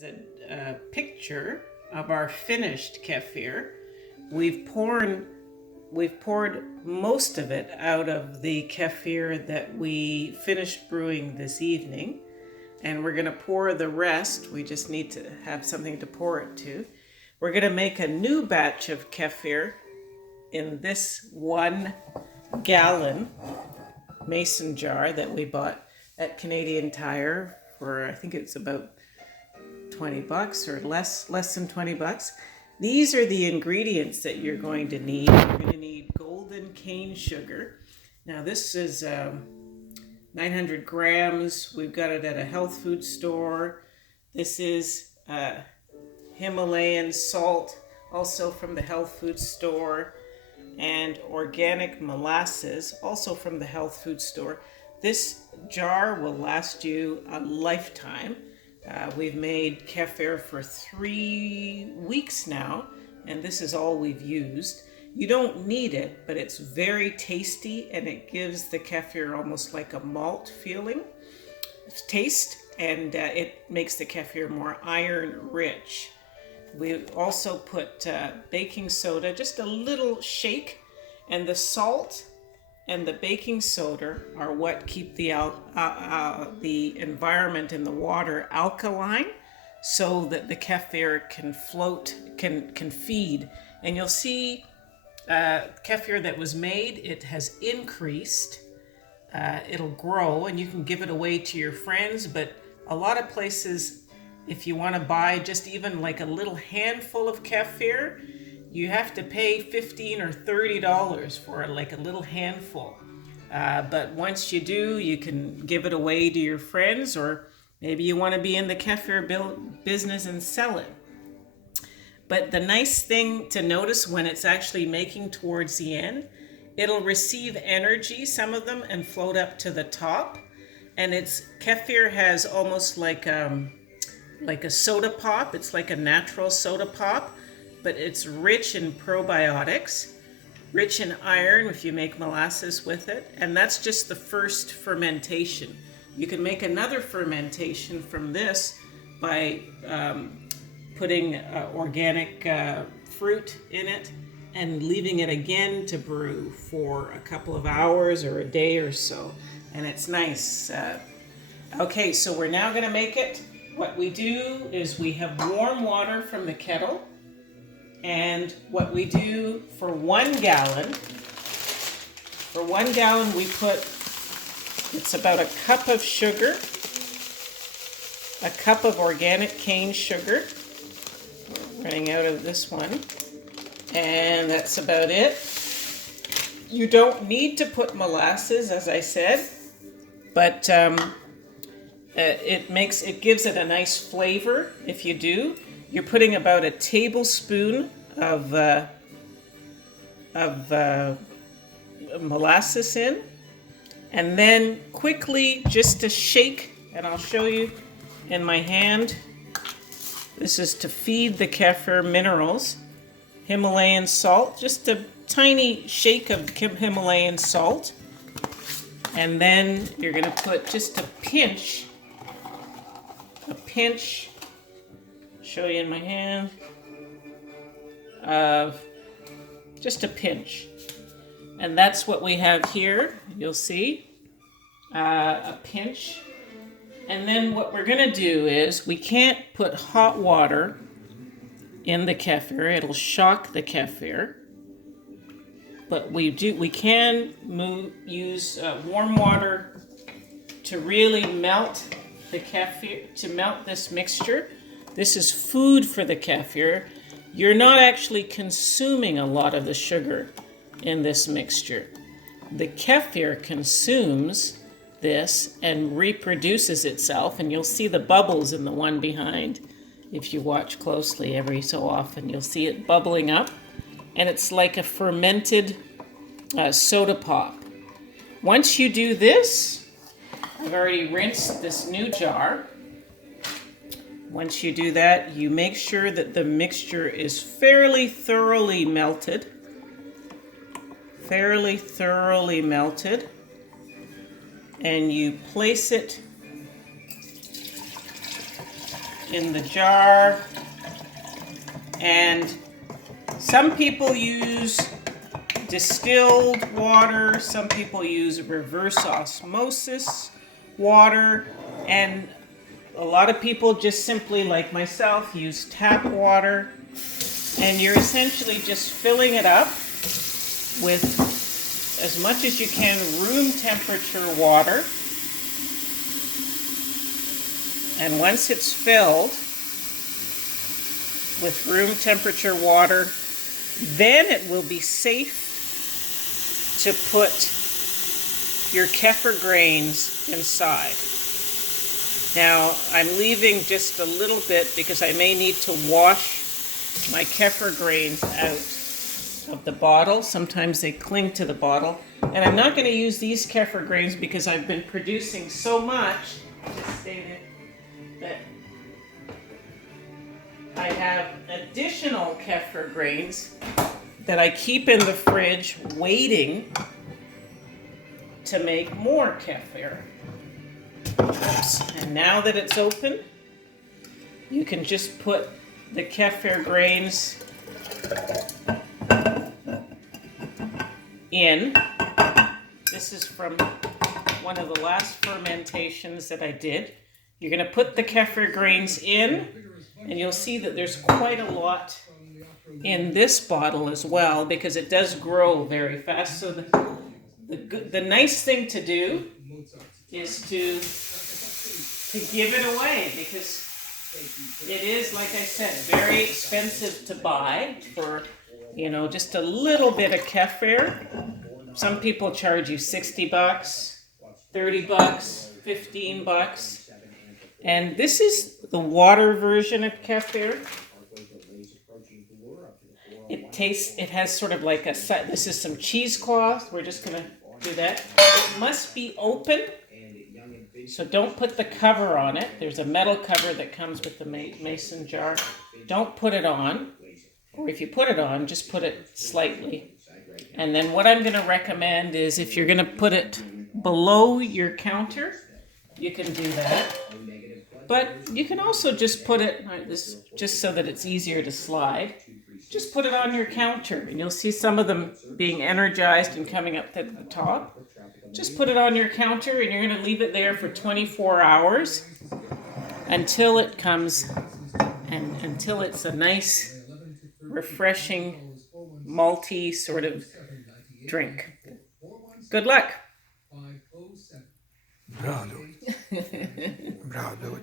A picture of our finished kefir. We've poured most of it out of the kefir that we finished brewing this evening, and we're going to pour the rest. We just need to have something to pour it to. We're going to make a new batch of kefir in this 1 gallon mason jar that we bought at Canadian Tire for, I think it's about $20 or less than $20. These are the ingredients that you're going to need. You're going to need golden cane sugar. Now this is 900 grams. We've got it at a health food store. This is Himalayan salt, also from the health food store, and organic molasses, also from the health food store. This jar will last you a lifetime. We've made kefir for 3 weeks now, and this is all we've used. You don't need it, but it's very tasty, and it gives the kefir almost like a malt feeling taste, and it makes the kefir more iron rich. We also put baking soda, just a little shake, and the salt and the baking soda are what keep the environment in the water alkaline, so that the kefir can float, can feed. And you'll see kefir that was made, it has increased. It'll grow, and you can give it away to your friends. But a lot of places, if you want to buy just even like a little handful of kefir, you have to pay $15 or $30 for like a little handful. But once you do, you can give it away to your friends, or maybe you want to be in the kefir business and sell it. But the nice thing to notice when it's actually making towards the end, it'll receive energy, some of them, and float up to the top. And kefir has almost like a soda pop. It's like a natural soda pop, but it's rich in probiotics, rich in iron if you make molasses with it, and that's just the first fermentation. You can make another fermentation from this by putting organic fruit in it and leaving it again to brew for a couple of hours or a day or so, and it's nice. Okay, so we're now going to make it. What we do is we have warm water from the kettle. And what we do for 1 gallon, we put, it's about a cup of sugar, a cup of organic cane sugar. We're running out of this one. And that's about it. You don't need to put molasses, as I said, but it gives it a nice flavor if you do. You're putting about a tablespoon of molasses in, and then quickly just to shake, and I'll show you in my hand. This is to feed the kefir minerals. Himalayan salt, just a tiny shake of Himalayan salt, and then you're going to put just a pinch, show you in my hand, of just a pinch. And that's what we have here. You'll see a pinch. And then what we're going to do is, we can't put hot water in the kefir. It'll shock the kefir. But we can use warm water to really melt the kefir, to melt this mixture. This is food for the kefir. You're not actually consuming a lot of the sugar in this mixture. The kefir consumes this and reproduces itself, and you'll see the bubbles in the one behind. If you watch closely, every so often you'll see it bubbling up, and it's like a fermented soda pop. Once you do this, I've already rinsed this new jar. Once you do that, you make sure that the mixture is fairly thoroughly melted. And you place it in the jar. And some people use distilled water, some people use reverse osmosis water, and a lot of people just simply, like myself, use tap water. And you're essentially just filling it up with as much as you can room temperature water. And once it's filled with room temperature water, then it will be safe to put your kefir grains inside. Now, I'm leaving just a little bit because I may need to wash my kefir grains out of the bottle. Sometimes they cling to the bottle. And I'm not going to use these kefir grains because I've been producing so much, just stated, that I have additional kefir grains that I keep in the fridge waiting to make more kefir. Oops. And now that it's open, you can just put the kefir grains in. This is from one of the last fermentations that I did. You're going to put the kefir grains in, and you'll see that there's quite a lot in this bottle as well, because it does grow very fast. So the nice thing to do is to give it away, because it is, like I said, very expensive to buy for, just a little bit of kefir. Some people charge you $60, $30, $15. And this is the water version of kefir. It has sort of like this is some cheesecloth. We're just going to do that. It must be open, so don't put the cover on it. There's a metal cover that comes with the mason jar. Don't put it on, or if you put it on, just put it slightly. And then what I'm going to recommend is, if you're going to put it below your counter, you can do that. But you can also just put it, just so that it's easier to slide, just put it on your counter, and you'll see some of them being energized and coming up to the top. Just put it on your counter, and you're going to leave it there for 24 hours until it comes, and until it's a nice, refreshing, malty sort of drink. Good luck. Bravo. Bravo.